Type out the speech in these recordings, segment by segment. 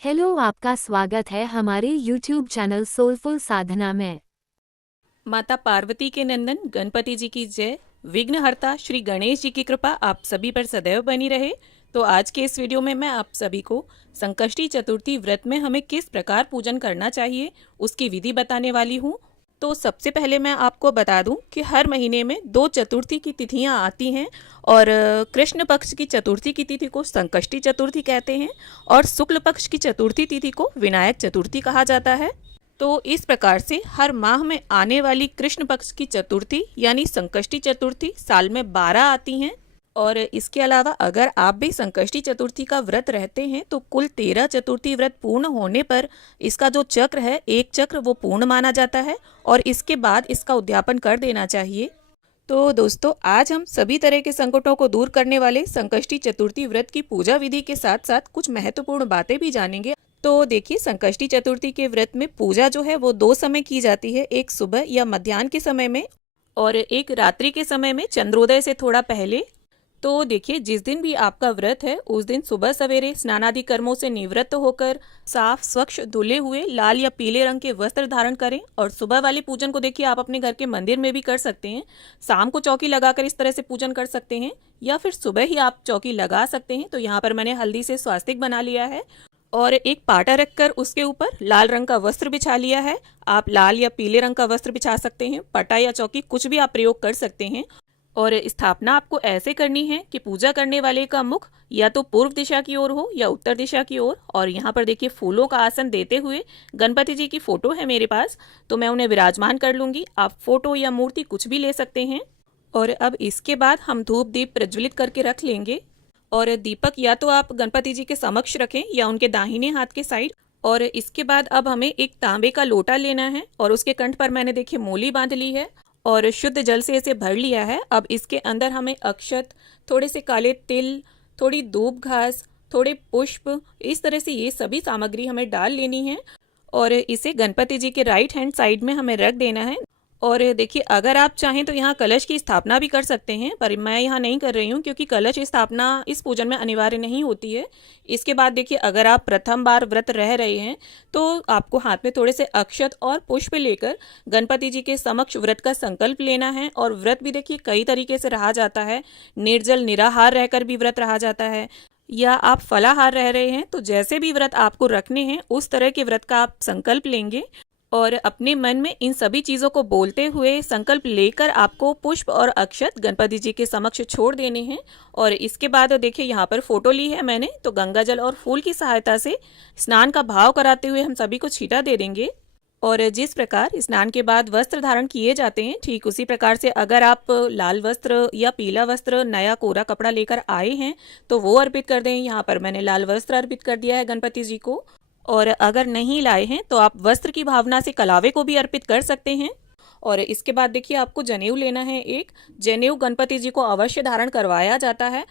Hello, आपका स्वागत है हमारे YouTube चैनल सोलफुल साधना में। माता पार्वती के नंदन गणपति जी की जय। विघ्नहर्ता श्री गणेश जी की कृपा आप सभी पर सदैव बनी रहे। तो आज के इस वीडियो में मैं आप सभी को संकष्टी चतुर्थी व्रत में हमें किस प्रकार पूजन करना चाहिए उसकी विधि बताने वाली हूँ। तो सबसे पहले मैं आपको बता दूं कि हर महीने में 2 चतुर्थी की तिथियां आती हैं और कृष्ण पक्ष की चतुर्थी की तिथि को संकष्टी चतुर्थी कहते हैं और शुक्ल पक्ष की चतुर्थी तिथि को विनायक चतुर्थी कहा जाता है। तो इस प्रकार से हर माह में आने वाली कृष्ण पक्ष की चतुर्थी यानी संकष्टी चतुर्थी साल में 12 आती हैं और इसके अलावा अगर आप भी संकष्टी चतुर्थी का व्रत रहते हैं तो कुल 13 चतुर्थी व्रत पूर्ण होने पर इसका जो चक्र है, एक चक्र, वो पूर्ण माना जाता है और इसके बाद इसका उद्यापन कर देना चाहिए। तो दोस्तों, आज हम सभी तरह के संकटों को दूर करने वाले संकष्टी चतुर्थी व्रत की पूजा विधि के साथ साथ कुछ महत्वपूर्ण बातें भी जानेंगे। तो देखिए, संकष्टी चतुर्थी के व्रत में पूजा जो है वो 2 समय की जाती है, एक सुबह या मध्याह्न के समय में और एक रात्रि के समय में चंद्रोदय से थोड़ा पहले। तो देखिए, जिस दिन भी आपका व्रत है उस दिन सुबह सवेरे स्नानादि कर्मों से निवृत्त होकर साफ स्वच्छ धुले हुए लाल या पीले रंग के वस्त्र धारण करें और सुबह वाले पूजन को देखिए आप अपने घर के मंदिर में भी कर सकते हैं। शाम को चौकी लगाकर इस तरह से पूजन कर सकते हैं या फिर सुबह ही आप चौकी लगा सकते हैं। तो यहाँ पर मैंने हल्दी से स्वास्तिक बना लिया है और एक पाटा रखकर उसके ऊपर लाल रंग का वस्त्र बिछा लिया है। आप लाल या पीले रंग का वस्त्र बिछा सकते हैं, पटा या चौकी कुछ भी आप प्रयोग कर सकते हैं। और स्थापना आपको ऐसे करनी है कि पूजा करने वाले का मुख या तो पूर्व दिशा की ओर हो या उत्तर दिशा की ओर। और यहाँ पर देखिए, फूलों का आसन देते हुए गणपति जी की फोटो है मेरे पास, तो मैं उन्हें विराजमान कर लूंगी। आप फोटो या मूर्ति कुछ भी ले सकते हैं। और अब इसके बाद हम धूप दीप प्रज्वलित करके रख लेंगे और दीपक या तो आप गणपति जी के समक्ष रखें या उनके दाहिने हाथ के साइड। और इसके बाद अब हमें एक तांबे का लोटा लेना है और उसके कंठ पर मैंने देखिए मोली बांध ली है और शुद्ध जल से इसे भर लिया है। अब इसके अंदर हमें अक्षत, थोड़े से काले तिल, थोड़ी दूब घास, थोड़े पुष्प, इस तरह से ये सभी सामग्री हमें डाल लेनी है और इसे गणपति जी के राइट हैंड साइड में हमें रख देना है। और देखिए, अगर आप चाहें तो यहाँ कलश की स्थापना भी कर सकते हैं, पर मैं यहाँ नहीं कर रही हूँ क्योंकि कलश स्थापना इस पूजन में अनिवार्य नहीं होती है। इसके बाद देखिए, अगर आप प्रथम बार व्रत रह रहे हैं तो आपको हाथ में थोड़े से अक्षत और पुष्प लेकर गणपति जी के समक्ष व्रत का संकल्प लेना है। और व्रत भी देखिए कई तरीके से रहा जाता है, निर्जल निराहार रहकर भी व्रत रहा जाता है या आप फलाहार रह रहे हैं। तो जैसे भी व्रत आपको रखने हैं उस तरह के व्रत का आप संकल्प लेंगे और अपने मन में इन सभी चीज़ों को बोलते हुए संकल्प लेकर आपको पुष्प और अक्षत गणपति जी के समक्ष छोड़ देने हैं। और इसके बाद देखिए, यहाँ पर फोटो ली है मैंने, तो गंगा जल और फूल की सहायता से स्नान का भाव कराते हुए हम सभी को छींटा दे देंगे। और जिस प्रकार स्नान के बाद वस्त्र धारण किए जाते हैं, ठीक उसी प्रकार से अगर आप लाल वस्त्र या पीला वस्त्र, नया कोरा कपड़ा लेकर आए हैं तो वो अर्पित कर दें। यहाँ पर मैंने लाल वस्त्र अर्पित कर दिया है गणपति जी को। और अगर नहीं लाए हैं तो आप वस्त्र की भावना से कलावे को भी अर्पित कर सकते हैं। और इसके बाद देखिए, आपको जनेऊ लेना है। एक जनेऊ गणपति जी को अवश्य धारण करवाया जाता है।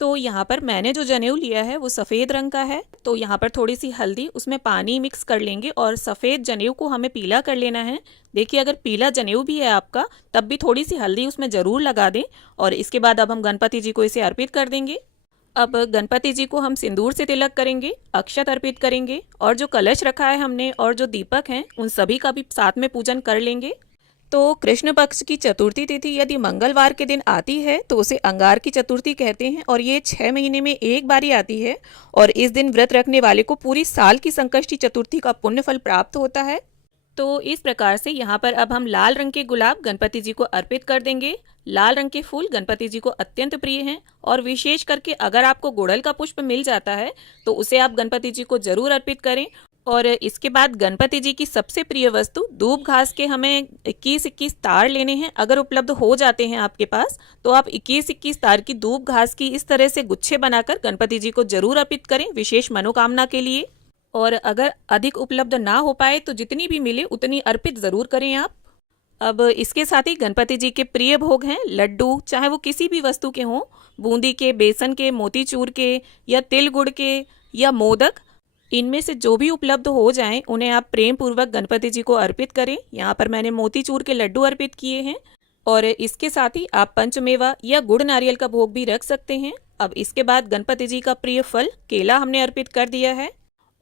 तो यहाँ पर मैंने जो जनेऊ लिया है वो सफ़ेद रंग का है। तो यहाँ पर थोड़ी सी हल्दी, उसमें पानी मिक्स कर लेंगे और सफ़ेद जनेऊ को हमें पीला कर लेना है। देखिए, अगर पीला जनेऊ भी है आपका तब भी थोड़ी सी हल्दी उसमें ज़रूर लगा दें। और इसके बाद अब हम गणपति जी को इसे अर्पित कर देंगे। अब गणपति जी को हम सिंदूर से तिलक करेंगे, अक्षत अर्पित करेंगे और जो कलश रखा है हमने और जो दीपक हैं उन सभी का भी साथ में पूजन कर लेंगे। तो कृष्ण पक्ष की चतुर्थी तिथि यदि मंगलवार के दिन आती है तो उसे अंगार की चतुर्थी कहते हैं और ये 6 महीने में एक बार ही आती है। और इस दिन व्रत रखने वाले को पूरी साल की संकष्टी चतुर्थी का पुण्य फल प्राप्त होता है। तो इस प्रकार से यहाँ पर अब हम लाल रंग के गुलाब गणपति जी को अर्पित कर देंगे। लाल रंग के फूल गणपति जी को अत्यंत प्रिय हैं और विशेष करके अगर आपको गुड़हल का पुष्प मिल जाता है तो उसे आप गणपति जी को जरूर अर्पित करें। और इसके बाद गणपति जी की सबसे प्रिय वस्तु दूब घास के हमें 21-21 तार लेने हैं। अगर उपलब्ध हो जाते हैं आपके पास तो आप 21-21 तार की दूब घास की इस तरह से गुच्छे बनाकर गणपति जी को जरूर अर्पित करें विशेष मनोकामना के लिए। और अगर अधिक उपलब्ध ना हो पाए तो जितनी भी मिले उतनी अर्पित जरूर करें आप। अब इसके साथ ही गणपति जी के प्रिय भोग हैं लड्डू, चाहे वो किसी भी वस्तु के हों, बूंदी के, बेसन के, मोतीचूर के या तिल गुड़ के या मोदक, इनमें से जो भी उपलब्ध हो जाएं उन्हें आप प्रेम पूर्वक गणपति जी को अर्पित करें। यहाँ पर मैंने मोतीचूर के लड्डू अर्पित किए हैं। और इसके साथ ही आप पंचमेवा या गुड़ नारियल का भोग भी रख सकते हैं। अब इसके बाद गणपति जी का प्रिय फल केला हमने अर्पित कर दिया है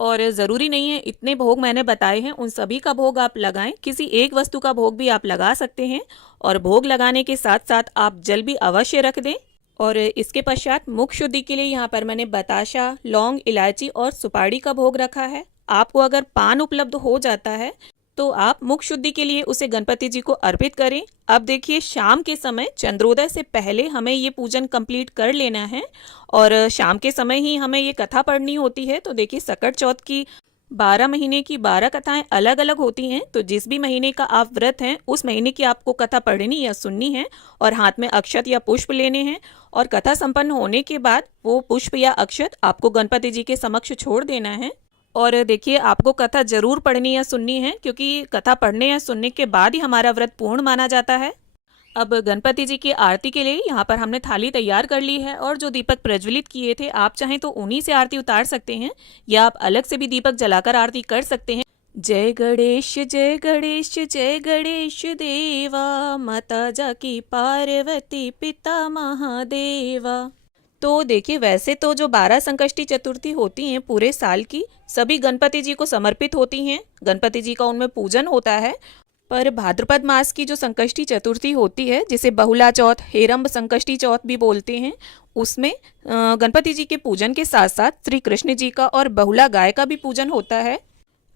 और ज़रूरी नहीं है इतने भोग मैंने बताए हैं उन सभी का भोग आप लगाएं, किसी एक वस्तु का भोग भी आप लगा सकते हैं। और भोग लगाने के साथ साथ आप जल भी अवश्य रख दें। और इसके पश्चात मुख शुद्धि के लिए यहाँ पर मैंने बताशा, लौंग, इलायची और सुपारी का भोग रखा है। आपको अगर पान उपलब्ध हो जाता है तो आप मुख शुद्धि के लिए उसे गणपति जी को अर्पित करें। अब देखिए शाम के समय चंद्रोदय से पहले हमें ये पूजन कंप्लीट कर लेना है और शाम के समय ही हमें ये कथा पढ़नी होती है। तो देखिए सकट चौथ की 12 महीने की 12 कथाएं अलग अलग होती हैं। तो जिस भी महीने का आप व्रत हैं उस महीने की आपको कथा पढ़नी या सुननी है और हाथ में अक्षत या पुष्प लेने हैं। और कथा संपन्न होने के बाद वो पुष्प या अक्षत आपको गणपति जी के समक्ष छोड़ देना है। और देखिए आपको कथा जरूर पढ़नी या सुननी है, क्योंकि कथा पढ़ने या सुनने के बाद ही हमारा व्रत पूर्ण माना जाता है। अब गणपति जी की आरती के लिए यहाँ पर हमने थाली तैयार कर ली है और जो दीपक प्रज्वलित किए थे आप चाहें तो उन्हीं से आरती उतार सकते हैं या आप अलग से भी दीपक जलाकर आरती कर सकते हैं। जय गणेश जय गणेश जय गणेश देवा, माता जाकी पार्वती पिता महादेवा। तो देखिए वैसे तो जो 12 संकष्टी चतुर्थी होती हैं पूरे साल की सभी गणपति जी को समर्पित होती हैं, गणपति जी का उनमें पूजन होता है। पर भाद्रपद मास की जो संकष्टी चतुर्थी होती है जिसे बहुला चौथ, हेरंब संकष्टी चौथ भी बोलते हैं, उसमें गणपति जी के पूजन के साथ साथ श्री कृष्ण जी का और बहुला गाय का भी पूजन होता है।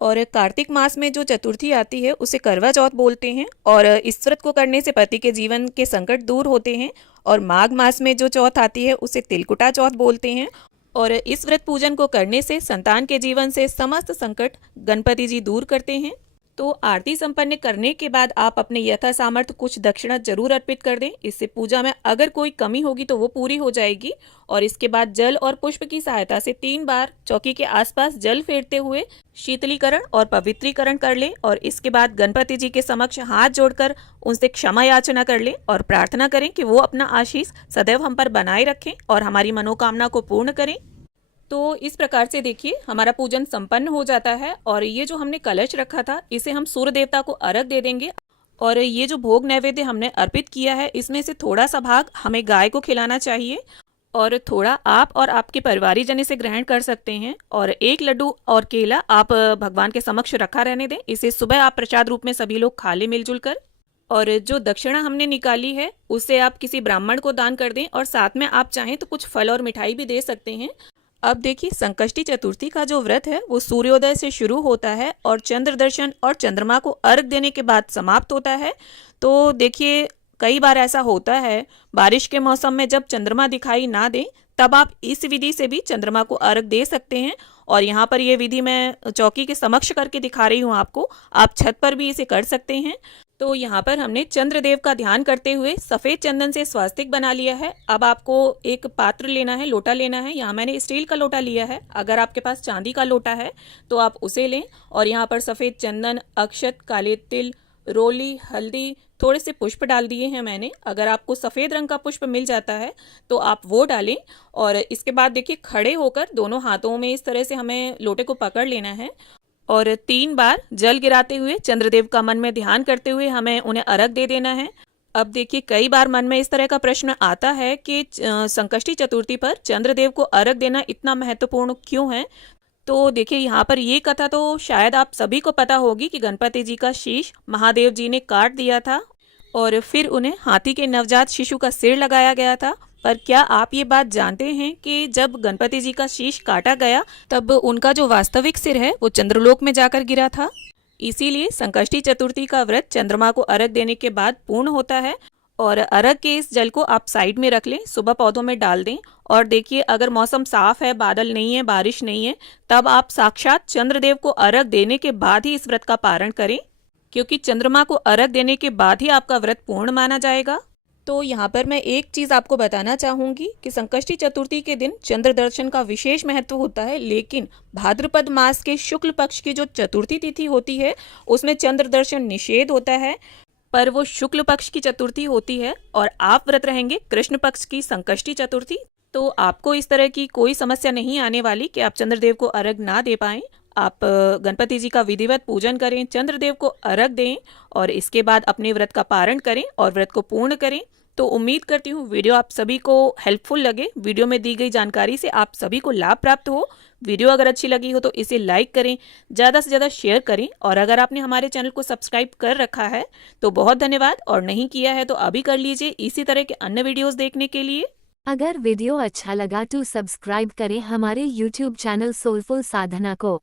और कार्तिक मास में जो चतुर्थी आती है उसे करवा चौथ बोलते हैं और इस व्रत को करने से पति के जीवन के संकट दूर होते हैं। और माघ मास में जो चौथ आती है उसे तिलकुटा चौथ बोलते हैं और इस व्रत पूजन को करने से संतान के जीवन से समस्त संकट गणपति जी दूर करते हैं। तो आरती संपन्न करने के बाद आप अपने यथा सामर्थ्य कुछ दक्षिणा जरूर अर्पित कर दें। इससे पूजा में अगर कोई कमी होगी तो वो पूरी हो जाएगी। और इसके बाद जल और पुष्प की सहायता से 3 बार चौकी के आसपास जल फेरते हुए शीतलीकरण और पवित्रीकरण कर लें। और इसके बाद गणपति जी के समक्ष हाथ जोड़कर उनसे क्षमा याचना कर लें और प्रार्थना करें कि वो अपना आशीष सदैव हम पर बनाए रखें और हमारी मनोकामना को पूर्ण करें। तो इस प्रकार से देखिए हमारा पूजन संपन्न हो जाता है। और ये जो हमने कलश रखा था इसे हम सूर्य देवता को अर्घ दे देंगे। और ये जो भोग नैवेद्य हमने अर्पित किया है इसमें से थोड़ा सा भाग हमें गाय को खिलाना चाहिए और थोड़ा आप और आपके परिवारीजन इसे ग्रहण कर सकते हैं। और 1 लड्डू और केला आप भगवान के समक्ष रखा रहने दें। इसे सुबह आप प्रसाद रूप में सभी लोग खा लें मिलजुल कर। और जो दक्षिणा हमने निकाली है उसे आप किसी ब्राह्मण को दान कर दें और साथ में आप चाहें तो कुछ फल और मिठाई भी दे सकते हैं। अब देखिए संकष्टी चतुर्थी का जो व्रत है वो सूर्योदय से शुरू होता है और चंद्र दर्शन और चंद्रमा को अर्घ देने के बाद समाप्त होता है। तो देखिए कई बार ऐसा होता है बारिश के मौसम में जब चंद्रमा दिखाई ना दे तब आप इस विधि से भी चंद्रमा को अर्घ दे सकते हैं। और यहाँ पर ये विधि मैं चौकी के समक्ष करके दिखा रही हूँ आपको, आप छत पर भी इसे कर सकते हैं। तो यहाँ पर हमने चंद्रदेव का ध्यान करते हुए सफ़ेद चंदन से स्वास्तिक बना लिया है। अब आपको एक पात्र लेना है, लोटा लेना है। यहाँ मैंने स्टील का लोटा लिया है, अगर आपके पास चांदी का लोटा है तो आप उसे लें। और यहाँ पर सफ़ेद चंदन, अक्षत, काले तिल, रोली, हल्दी, थोड़े से पुष्प डाल दिए हैं मैंने। अगर आपको सफ़ेद रंग का पुष्प मिल जाता है तो आप वो डालें। और इसके बाद देखिए खड़े होकर दोनों हाथों में इस तरह से हमें लोटे को पकड़ लेना है और 3 बार जल गिराते हुए चंद्रदेव का मन में ध्यान करते हुए हमें उन्हें अर्घ दे देना है। अब देखिए कई बार मन में इस तरह का प्रश्न आता है कि संकष्टी चतुर्थी पर चंद्रदेव को अर्घ देना इतना महत्वपूर्ण क्यों है। तो देखिए यहाँ पर ये कथा तो शायद आप सभी को पता होगी कि गणपति जी का शीश महादेव जी ने काट दिया था और फिर उन्हें हाथी के नवजात शिशु का सिर लगाया गया था। पर क्या आप ये बात जानते हैं कि जब गणपति जी का शीश काटा गया तब उनका जो वास्तविक सिर है वो चंद्रलोक में जाकर गिरा था। इसीलिए संकष्टी चतुर्थी का व्रत चंद्रमा को अर्घ देने के बाद पूर्ण होता है। और अर्घ के इस जल को आप साइड में रख लें, सुबह पौधों में डाल दें। और देखिए अगर मौसम साफ है, बादल नहीं है, बारिश नहीं है, तब आप साक्षात चंद्रदेव को अर्घ देने के बाद ही इस व्रत का पारण करें, क्योंकि चंद्रमा को अर्घ देने के बाद ही आपका व्रत पूर्ण माना जाएगा। तो यहाँ पर मैं एक चीज़ आपको बताना चाहूँगी कि संकष्टी चतुर्थी के दिन चंद्र दर्शन का विशेष महत्व होता है, लेकिन भाद्रपद मास के शुक्ल पक्ष की जो चतुर्थी तिथि होती है उसमें चंद्र दर्शन निषेध होता है। पर वो शुक्ल पक्ष की चतुर्थी होती है और आप व्रत रहेंगे कृष्ण पक्ष की संकष्टी चतुर्थी। तो आपको इस तरह की कोई समस्या नहीं आने वाली कि आप चंद्रदेव को अर्घ ना दे पाएं। आप गणपति जी का विधिवत पूजन करें, चंद्रदेव को अर्घ दें और इसके बाद अपने व्रत का पारण करें और व्रत को पूर्ण करें। तो उम्मीद करती हूँ वीडियो आप सभी को हेल्पफुल लगे। वीडियो में दी गई जानकारी से आप सभी को लाभ प्राप्त हो। वीडियो अगर अच्छी लगी हो तो इसे लाइक करें, ज़्यादा से ज़्यादा शेयर करें, और अगर आपने हमारे चैनल को सब्सक्राइब कर रखा है तो बहुत धन्यवाद, और नहीं किया है तो अभी कर लीजिए इसी तरह के अन्य वीडियोस देखने के लिए। अगर वीडियो अच्छा लगा तो सब्सक्राइब करें हमारे YouTube चैनल सोलफुल साधना को।